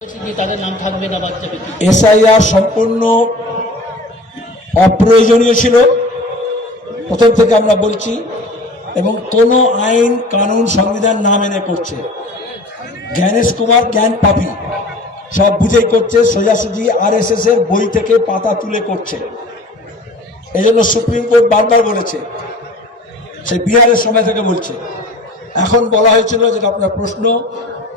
তাদের নাম থাকবে না বাদ যাবে। এসআইআর সম্পূর্ণ অপ্রয়োজনীয় ছিল, প্রথম থেকে আমরা বলছি, এবং কোনো আইন কানুন সংবিধান না মেনে করছে। জ্ঞানেশ কুমার জ্ঞান পাপি সব বুঝেই করছে, সোজাসুজি আরএসএস এর বই থেকে পাতা তুলে করছে। এই জন্য সুপ্রিম কোর্ট বারবার বলেছে, সেই বিহারের সময় থেকে বলছে। এখন বলা হয়েছিল, যেটা আপনার প্রশ্ন,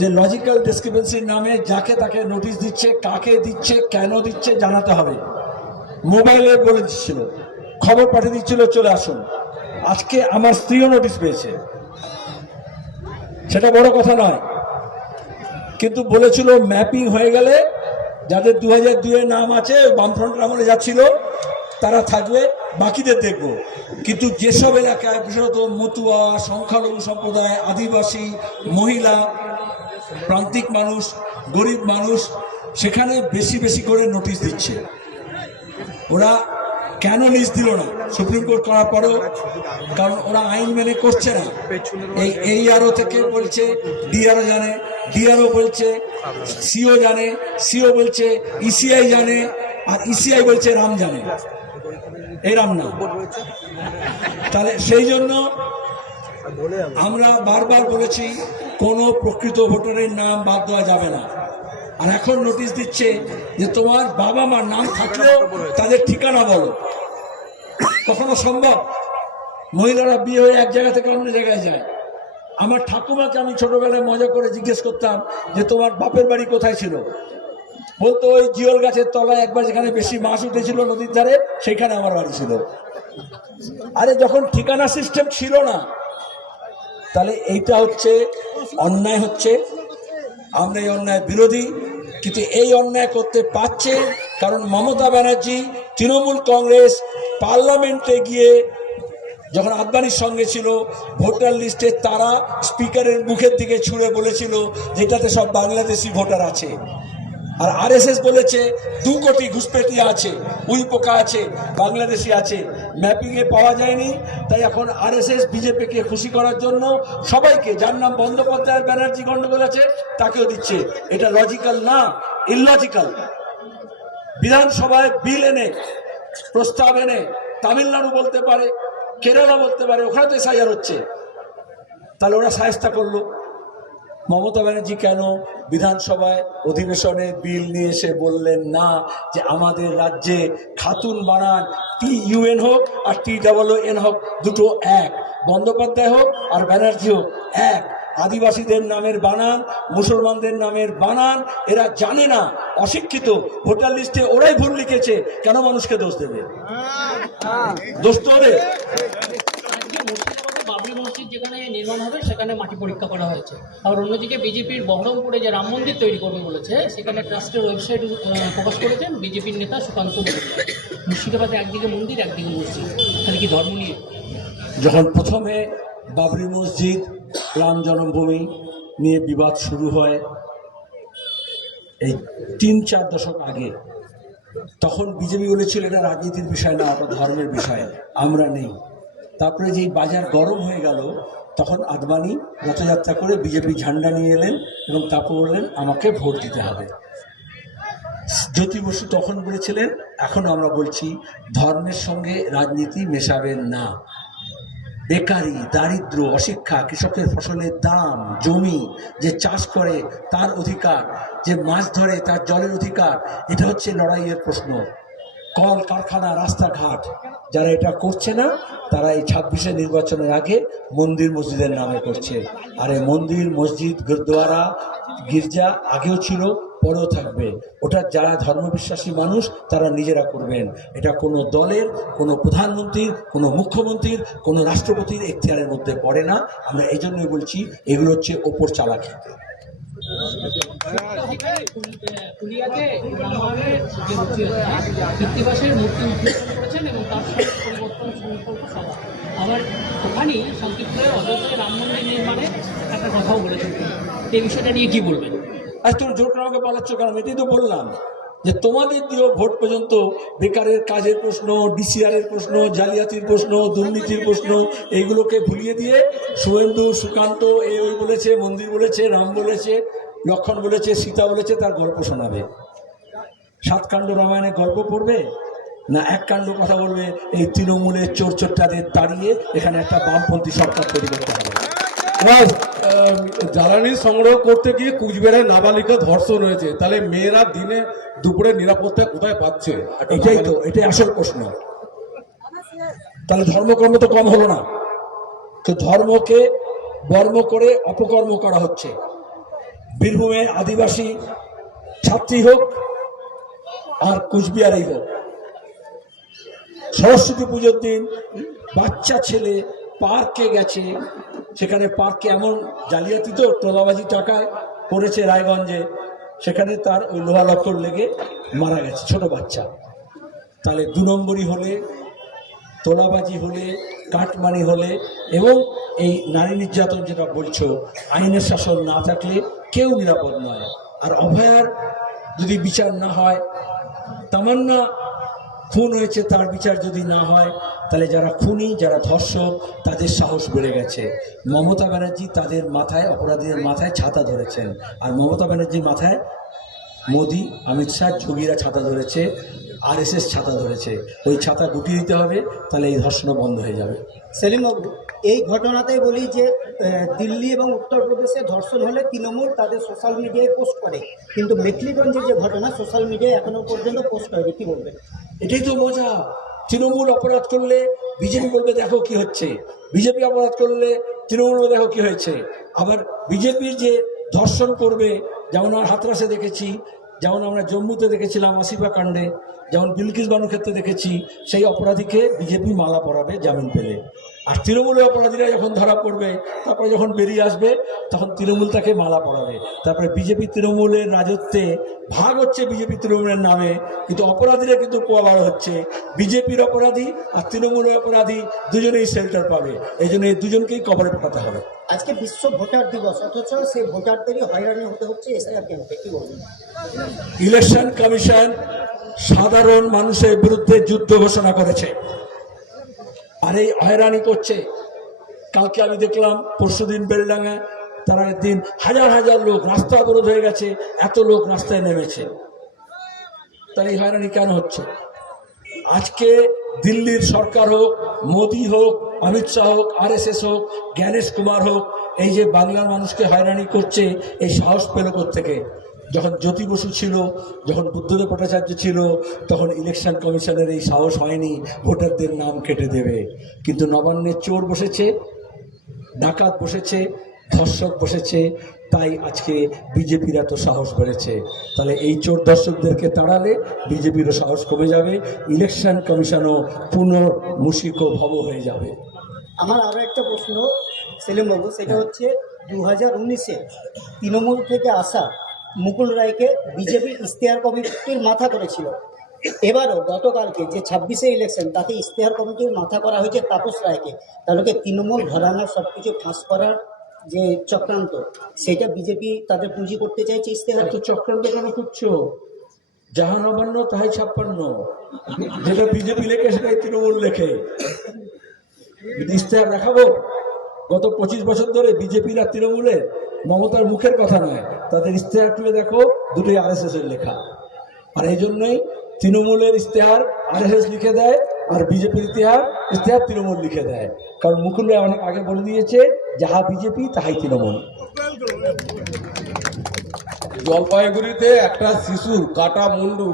যে লজিক্যাল ডিসক্রিপেন্সির নামে যাকে তাকে নোটিশ দিচ্ছে, কাকে দিচ্ছে, কেন দিচ্ছে জানাতে হবে। মোবাইলে বলে দিচ্ছিল, খবর পাঠিয়ে দিচ্ছিল চলে আসুন। আজকে আমার স্ত্রীও নোটিশ পেয়েছে, সেটা বড় কথা নয়, কিন্তু বলেছিল ম্যাপিং হয়ে গেলে যাদের 2002-এ নাম আছে, বামফ্রন্ট আমলে যাচ্ছিল তারা থাকবে, বাকিদের দেখব। কিন্তু যেসব এলাকায় বিশেষত মতুয়া, সংখ্যালঘু সম্প্রদায়, আদিবাসী, মহিলা, প্রান্তিক মানুষ, গরিব মানুষ, সেখানে বেশি বেশি করে নোটিশ দিচ্ছে। ওরা কেন লিস্ট দিল না সুপ্রিম কোর্ট করার পরেও? কারণ ওরা আইন মেনে করছে না। এই এইআরও থেকে বলছে, ডিআরও জানে, ডিআরও বলছে, সিও জানে, সিও বলছে, ইসিআই জানে, আর ইসিআই বলছে রাম জানে, এই রাম না। তাহলে সেই জন্য আমরা বারবার বলেছি কোনো প্রকৃত ভোটারের নাম বাদ দেওয়া যাবে না। আর এখন নোটিশ দিচ্ছে যে তোমার বাবা মার নাম থাকলেও তাদের ঠিকানা বলো। কখনো সম্ভব? মহিলারা বিয়ে হয়ে এক জায়গা থেকে অন্য জায়গায় যায়। আমার ঠাকুমাকে আমি ছোটবেলায় মজা করে জিজ্ঞেস করতাম যে তোমার বাপের বাড়ি কোথায় ছিল, বলতো ওই জিওল গাছের তলায় একবার যেখানে বেশি মাছ উঠেছিল নদীর ধারে, সেইখানে আমার বাড়ি ছিল। আরে যখন ঠিকানা সিস্টেম ছিল না, তাহলে এইটা হচ্ছে অন্যায় হচ্ছে। আমরা এই অন্যায় বিরোধী, কিন্তু এই অন্যায় করতে পারছে কারণ মমতা ব্যানার্জি, তৃণমূল কংগ্রেস পার্লামেন্টে গিয়ে যখন আদবানির সঙ্গে ছিল, ভোটার লিস্টে তারা স্পিকারের মুখের দিকে ছুঁড়ে বলেছিল যেটাতে সব বাংলাদেশি ভোটার আছে। আর আরএসএস বলেছে 2 কোটি ঘুষপেটিয়া আছে, উইপোকা আছে, বাংলাদেশি আছে। ম্যাপিংয়ে পাওয়া যায়নি, তাই এখন আরএসএস বিজেপিকে খুশি করার জন্য সবাইকে, যার নাম বন্দ্যোপাধ্যায়, ব্যানার্জি গন্ডগোল আছে, তাকেও দিচ্ছে। এটা লজিক্যাল না, ইললজিক্যাল। বিধানসভায় বিল এনে, প্রস্তাব এনে তামিলনাড়ু বলতে পারে, কেরালা বলতে পারে, ওখানে তো এসআইআর হচ্ছে, তাহলে ওরা সাহেস্তা করলো। মমতা ব্যানার্জি কেন বিধানসভায় অধিবেশনে বিল নিয়ে এসে বললেন না যে আমাদের রাজ্যে খাতুন বানান TUN হোক আর TOON হোক, দুটো এক, বন্দ্যোপাধ্যায় হোক আর ব্যানার্জি হোক এক, আদিবাসীদের নামের বানান, মুসলমানদের নামের বানান এরা জানে না, অশিক্ষিত। ভোটার লিস্টে ওরাই ভুল লিখেছে, কেন মানুষকে দোষ দেবে? দোষ তো ওদের। বাবরি মসজিদ যেখানে নির্মাণ হবে সেখানে মাটি পরীক্ষা করা হয়েছে। আর অন্যদিকে বিজেপির বহরমপুরে যে রাম মন্দির তৈরি করবে বলেছে, সেখানে ট্রাস্টের ওয়েবসাইট প্রকাশ করেছেন বিজেপির নেতা সুকান্ত মজুমদার। মুর্শিদাবাদে একদিকে মন্দির, একদিকে মসজিদ, তাহলে কি ধর্ম নিয়ে? যখন প্রথমে বাবরি মসজিদ, রাম জন্মভূমি নিয়ে বিবাদ শুরু হয় এই 3-4 দশক আগে, তখন বিজেপি বলেছিল এটা রাজনীতির বিষয় না, ওটা ধর্মের বিষয়, আমরা নেই। তারপরে যেই বাজার গরম হয়ে গেল, তখন আদবানি রথযাত্রা করে বিজেপি ঝান্ডা নিয়ে এলেন এবং তারপর বললেন আমাকে ভোট দিতে হবে। জ্যোতি বসু তখন বলেছিলেন, এখন আমরা বলছি ধর্মের সঙ্গে রাজনীতি মেশাবেন না। বেকারি, দারিদ্র, অশিক্ষা, কৃষকের ফসলের দাম, জমি, যে চাষ করে তার অধিকার, যে মাছ ধরে তার জলের অধিকার, এটা হচ্ছে লড়াইয়ের প্রশ্ন। কল কারখানা, রাস্তাঘাট, যারা এটা করছে না তারা এই 26-এ নির্বাচনের আগে মন্দির মসজিদের নামে করছে। আর এই মন্দির, মসজিদ, গুরুদ্বারা, গির্জা আগেও ছিল, পরেও থাকবে। ওটা যারা ধর্মবিশ্বাসী মানুষ তারা নিজেরা করবেন। এটা কোনো দলের, কোনো প্রধানমন্ত্রীর, কোনো মুখ্যমন্ত্রীর, কোনো রাষ্ট্রপতির এখতিয়ারের মধ্যে পড়ে না। আমরা এই জন্যই বলছি এগুলো হচ্ছে ওপর চালাকি। পুরিয়াতে রামায়ণের যে মূর্তি কৃত্তিবাসের মূর্তি উদ্বোধন করেছেন এবং তার সঙ্গে পরিবর্তন সম্পর্ক সভা। আবার ওখানেই সংক্ষিপ্তে অযোধ্যায় রাম মন্দির নির্মাণে একটা কথাও বলেছেন। এই বিষয়টা নিয়ে কি বলবেন? আর তুমি জোট আমাকে বলাচ্ছ কারণ এটাই তো বললাম যে তোমাদের দিয়েও ভোট পর্যন্ত বেকারের কাজের প্রশ্ন, DCR-এর প্রশ্ন, জালিয়াতির প্রশ্ন, দুর্নীতির প্রশ্ন, এইগুলোকে ভুলিয়ে দিয়ে শুভেন্দু, সুকান্ত ওই বলেছে, মন্দির বলেছে, রাম বলেছে, লক্ষণ বলেছে, সীতা বলেছে, তার গল্প শোনাবে। 7 কাণ্ড রামায়ণের গল্প পড়বে না, এক কাণ্ড কথা বলবে, এই তৃণমূলের চোরচোরটাদের তাড়িয়ে এখানে একটা বামপন্থী সরকার তৈরি করতে হবে। জ্বালানি সংগ্রহ করতে গিয়ে কুচবিহারে নাবালিকা ধর্ষণ হয়েছে, তাহলে মেয়েরা দিনে দুপুরে নিরাপত্তা কোথায় পাচ্ছে? এটাই আসল প্রশ্ন। তাহলে ধর্মকর্ম তো কম হলো না, তো ধর্মকে বর্ম করে অপকর্ম করা হচ্ছে। বীরভূমে আদিবাসী ছাত্রী হোক আর কুচবিহারেই হোক, সরস্বতী পুজোর দিন বাচ্চা ছেলে পার্কে গেছে, সেখানে পার্কে এমন জালিয়াতি তো তোলাবাজি টাকায় করেছে রায়গঞ্জে, সেখানে তার ওই লোহা লক্কর লেগে মারা গেছে ছোট বাচ্চা। তাহলে 2 নম্বরই হলে, তোলাবাজি হলে, কাটমানি হলে, এবং এই নারী নির্যাতন যেটা বলছো, আইনের শাসন না থাকলে কেউ নিরাপদ নয়। আর অভয়ার যদি বিচার না হয়, তামান্না খুন হয়েছে তার বিচার যদি না হয়, তাহলে যারা খুনি, যারা ধর্ষক, তাদের সাহস বেড়ে গেছে। মমতা ব্যানার্জি তাদের মাথায়, অপরাধীদের মাথায় ছাতা ধরেছেন, আর মমতা ব্যানার্জির মাথায় মোদি, অমিত শাহ, যোগীরা ছাতা ধরেছে, RSS ছাতা ধরেছে। ওই ছাতা গুটিয়ে দিতে হবে, তাহলে এই ধর্ষণ বন্ধ হয়ে যাবে। সেলিমবাবু, এই ঘটনাতেই বলি যে দিল্লি এবং উত্তরপ্রদেশে ধর্ষণ হলে তৃণমূল তাদের সোশ্যাল মিডিয়ায় পোস্ট করে, কিন্তু মেখলিগঞ্জের যে ঘটনা সোশ্যাল মিডিয়ায় এখনো পর্যন্ত পোস্ট হয়নি, কি বলবেন? এটাই তো মজা। তৃণমূল অপরাধ করলে বিজেপি বলবে দেখো কি হচ্ছে, বিজেপি অপরাধ করলে তৃণমূল বলবে দেখো কি হয়েছে। আবার বিজেপির যে ধর্ষণ করবে, যেমন আমরা হাতরাসে দেখেছি, যেমন আমরা জম্মুতে দেখেছিলাম আসিফা কাণ্ডে, যেমন বিলকিস বানুর ক্ষেত্রে দেখেছি, সেই অপরাধীকে বিজেপি মালা পরাবে জামিন পেলে। আর তৃণমূলের অপরাধীরা যখন ধরা পড়বে, তারপরে যখন বেরিয়ে আসবে, তখন তৃণমূল তাকে মালা পরাবে। তারপরে বিজেপি তৃণমূলের রাজত্বে ভাগ হচ্ছে বিজেপি তৃণমূলের নামে, কিন্তু অপরাধীরা কিন্তু কোয়াবার হচ্ছে। বিজেপির অপরাধী আর তৃণমূলের অপরাধী দুজনেই শেল্টার পাবে, এই জন্য এই দুজনকেই কবরে পাঠাতে হবে। আজকে বিশ্ব ভোটার দিবস, অথচ সেই ভোটারদেরই হয়রানি হতে হচ্ছে এসআইআর কেন্দ্রে, কি বলবেন? ইলেকশন কমিশন সাধারণ মানুষের বিরুদ্ধে যুদ্ধ ঘোষণা করেছে, আর এই হয়রানি করছে। কালকে আমি দেখলাম, পরশুদিন বেলডাঙ্গায়, তার আগের দিন হাজার হাজার লোক, রাস্তা অবরোধ হয়ে গেছে, এত লোক রাস্তায় নেমেছে। তাহলে এই হয়রানি কেন হচ্ছে? আজকে দিল্লির সরকার হোক, মোদি হোক, অমিত শাহ হোক, RSS হোক, জ্ঞানেশ কুমার হোক, এই যে বাংলার মানুষকে হয়রানি করছে, এই সাহস পেল কোত্থেকে? যখন জ্যোতি বসু ছিল, যখন বুদ্ধদেব ভট্টাচার্য ছিল, তখন ইলেকশন কমিশনের এই সাহস হয়নি ভোটারদের নাম কেটে দেবে। কিন্তু নবান্নের চোর বসেছে, ডাকাত বসেছে, ধর্ষক বসেছে, তাই আজকে বিজেপির এত সাহস বেড়েছে। তাহলে এই চোর দর্শকদেরকে তাড়ালে বিজেপিরও সাহস কমে যাবে, ইলেকশন কমিশনও পুনর্মূষিক ভব হয়ে যাবে। আমার আরও একটা প্রশ্ন সেলিমবাবু, সেটা হচ্ছে 2019-এ তৃণমূল থেকে আসা মুকুল রায়কে বিজেপি ইশতেহার কমিটির মাথা করেছিল। এবারও গতকালকে যে 26-এ ইলেকশন, তাতে ইশতেহার কমিটির মাথা করা হয়েছে তাপস রায়কে। তাহলে কি তৃণমূল ঘরানার সব কিছু ফাঁস করার যে চক্রান্ত, সেটা বিজেপি তাদের পুঁজি করতে চাইছে ইশতেহার? এত চক্রান্ত কেন করছো? যাহা নবান্ন তাহাই 56, যেটা বিজেপি লেখে সেটাই তৃণমূল লেখে। ইশতেহার দেখাবো? গত 25 বছর ধরে বিজেপির আর তৃণমূলের, মমতার মুখের কথা নয়, তাদের ইশতেহার তুলে দেখো, দুটোই RSS এর লেখা। আর এই জন্যই তৃণমূলের ইশতেহার RSS লিখে দেয়, আর বিজেপির ইশতেহার তৃণমূল লিখে দেয়। কারণ মুকুল রায় অনেক আগে বলে দিয়েছে, যাহা বিজেপি তাহাই তৃণমূল। জলপাইগুড়িতে একটা শিশুর কাটা মুন্ডু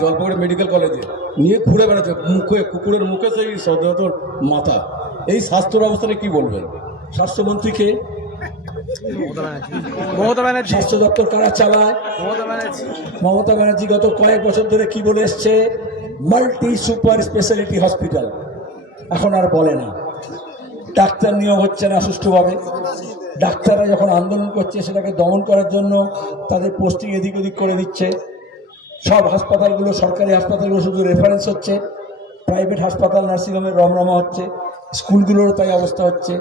জলপাইগুড়ি মেডিকেল কলেজে নিয়ে ঘুরে বেড়াচ্ছে, মুখে কুকুরের মুখে সেই সদর মাথা। এই স্বাস্থ্য ব্যবস্থা নিয়ে কি বলবেন? স্বাস্থ্যমন্ত্রীকে, মমতা ব্যানার্জি, স্বাস্থ্য দপ্তর কারা চালায়? মমতা ব্যানার্জি গত কয়েক বছর ধরে কি বলে এসছে? Multi super speciality hospital. এখন আর বলে না। ডাক্তার নিয়োগ হচ্ছে না সুষ্ঠুভাবে। ডাক্তাররা যখন আন্দোলন করছে, সেটাকে দমন করার জন্য তাদের পোস্টিং এদিক ওদিক করে দিচ্ছে। সব হাসপাতালগুলো, সরকারি হাসপাতালগুলো শুধু রেফারেন্স হচ্ছে, প্রাইভেট হাসপাতাল, নার্সিংহোমের রমরমা হচ্ছে, স্কুলগুলোরও তাই অবস্থা হচ্ছে।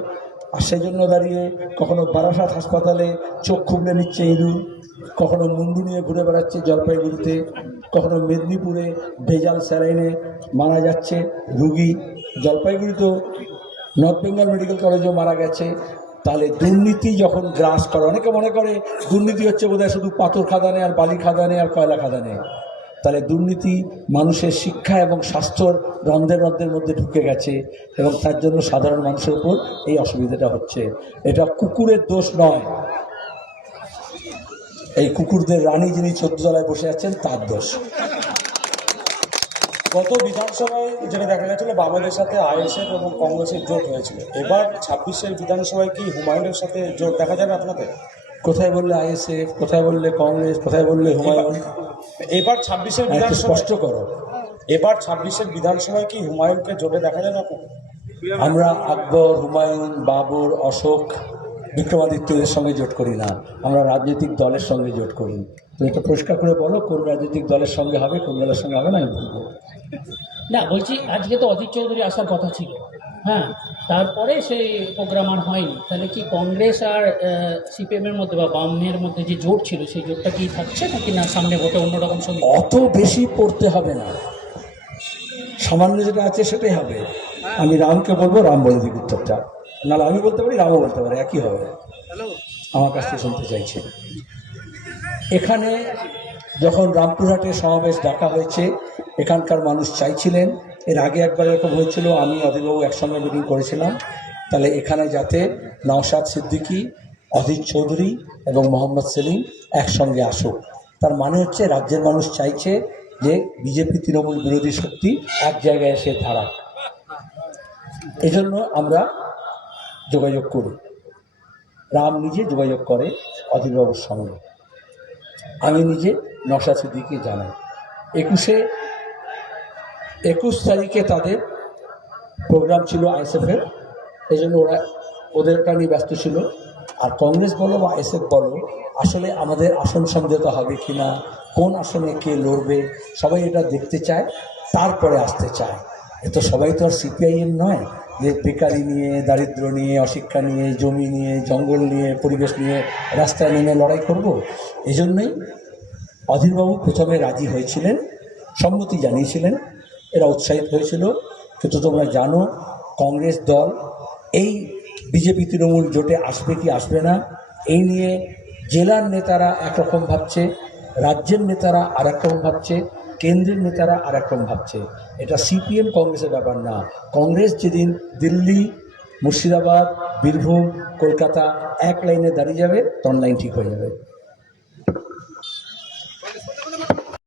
আর সেই জন্য দাঁড়িয়ে কখনো বারাসাত হাসপাতালে চোখ খুবলে নিচ্ছে ইঁদুর, কখনো মুন্ডু নিয়ে ঘুরে বেড়াচ্ছে জলপাইগুড়িতে, কখনো মেদিনীপুরে ভেজাল স্যালাইনে মারা যাচ্ছে রুগী। জলপাইগুড়ি তো নর্থ বেঙ্গল মেডিকেল কলেজেও মারা গেছে। তাহলে দুর্নীতি যখন গ্রাস করে, অনেকে মনে করে দুর্নীতি হচ্ছে বোধহয় শুধু পাথর খাদানে আর বালি খাদানে আর কয়লা খাদানে, তাহলে দুর্নীতি মানুষের শিক্ষা এবং স্বাস্থ্যর রন্ধ্রের মধ্যে ঢুকে গেছে এবং তার জন্য সাধারণ মানুষের উপর এই অসুবিধাটা হচ্ছে। এটা কুকুরের দোষ নয়, এই কুকুরদের রানী যিনি 14 তলায় বসে আছেন তার দোষ। গত বিধানসভায় যেটা দেখা গেছিল বামেদের সাথে আইএসএফ এবং কংগ্রেসের জোট হয়েছিল, এবার 26-এর বিধানসভায় কি হুমায়ুনের সাথে জোট দেখা যাবে আপনাদের? কোথায় বললে আইএসএফ, কোথায় বললে কংগ্রেস, কোথায় বললে হুমায়ুন? এবার 26-এর একটু বিধানসভা স্পষ্ট করো। এবার 26-এর বিধানসভায় কি হুমায়ুনকে জোটে দেখা যাবে আপনাদের? আমরা আকবর, হুমায়ুন, বাবর, অশোক, বিক্রমাদিত্যদের সঙ্গে জোট করি না, আমরা রাজনৈতিক দলের সঙ্গে জোট করি। তো এটা পরিষ্কার করে বলো কোন রাজনৈতিক দলের সঙ্গে হবে, কোন দলের সঙ্গে হবে না, আমি বলবো। না, বলছি আজকে তো অজিত চৌধুরী আসার কথা ছিল, হ্যাঁ, তারপরে সেই প্রোগ্রাম আর হয়নি। তাহলে কি কংগ্রেস আর সিপিএমের মধ্যে বা বামের মধ্যে যে জোট ছিল সেই জোটটা কি থাকছে নাকি না সামনে ভোটে অন্যরকম সঙ্গে? অত বেশি পড়তে হবে না, সামান্য যেটা আছে সেটাই হবে। আমি রামকে বলবো, রাম বলে দিক উত্তরটা, নাহলে আমি বলতে পারি, রামও বলতে পারে, একই হবে। আমার কাছ থেকে শুনতে চাইছে। এখানে যখন রামপুরহাটে সমাবেশ ডাকা হয়েছে, এখানকার মানুষ চাইছিলেন, এর আগে একবার এরকম হয়েছিল, আমি অধীরবাবু একসঙ্গে মিটিং করেছিলাম, তাহলে এখানে যাতে নওশাদ সিদ্দিকী, অধীর চৌধুরী এবং মোহাম্মদ সেলিম একসঙ্গে আসুক। তার মানে হচ্ছে রাজ্যের মানুষ চাইছে যে বিজেপি তৃণমূল বিরোধী শক্তি এক জায়গায় এসে দাঁড়াক, এজন্য আমরা যোগাযোগ করি। রাম নিজে যোগাযোগ করে অধীরবাবুর সঙ্গে, আমি নিজে নওশাদ সিদ্দিকীকে জানাই। 21 তারিখে তাদের প্রোগ্রাম ছিল আইএসএফের, এই জন্য ওদেরটা নিয়ে ব্যস্ত ছিল। আর কংগ্রেস বলো বা আইএসএফ বলো, আসলে আমাদের আসন সমঝোতা হবে কি না, কোন আসনে কে লড়বে, সবাই এটা দেখতে চায়, তারপরে আসতে চায়। এ তো সবাই তো আর সিপিআইএম নয় যে বেকারি নিয়ে, দারিদ্র নিয়ে, অশিক্ষা নিয়ে, জমি নিয়ে, জঙ্গল নিয়ে, পরিবেশ নিয়ে রাস্তায় নেমে লড়াই করব। এই জন্যই অধীরবাবু প্রথমে রাজি হয়েছিলেন, সম্মতি জানিয়েছিলেন, এরা উৎসাহিত হয়েছিল। কিন্তু তোমরা জানো কংগ্রেস দল এই বিজেপি তৃণমূল জোটে আসবে কি আসবে না, এই নিয়ে জেলার নেতারা একরকম ভাবছে, রাজ্যের নেতারা আর একরকম ভাবছে, কেন্দ্রের নেতারা আর একরকম ভাবছে। এটা সিপিএম কংগ্রেসের ব্যাপার না। কংগ্রেস যেদিন দিল্লি, মুর্শিদাবাদ, বীরভূম, কলকাতা এক লাইনে দাঁড়িয়ে যাবে, তখন লাইন ঠিক হয়ে যাবে।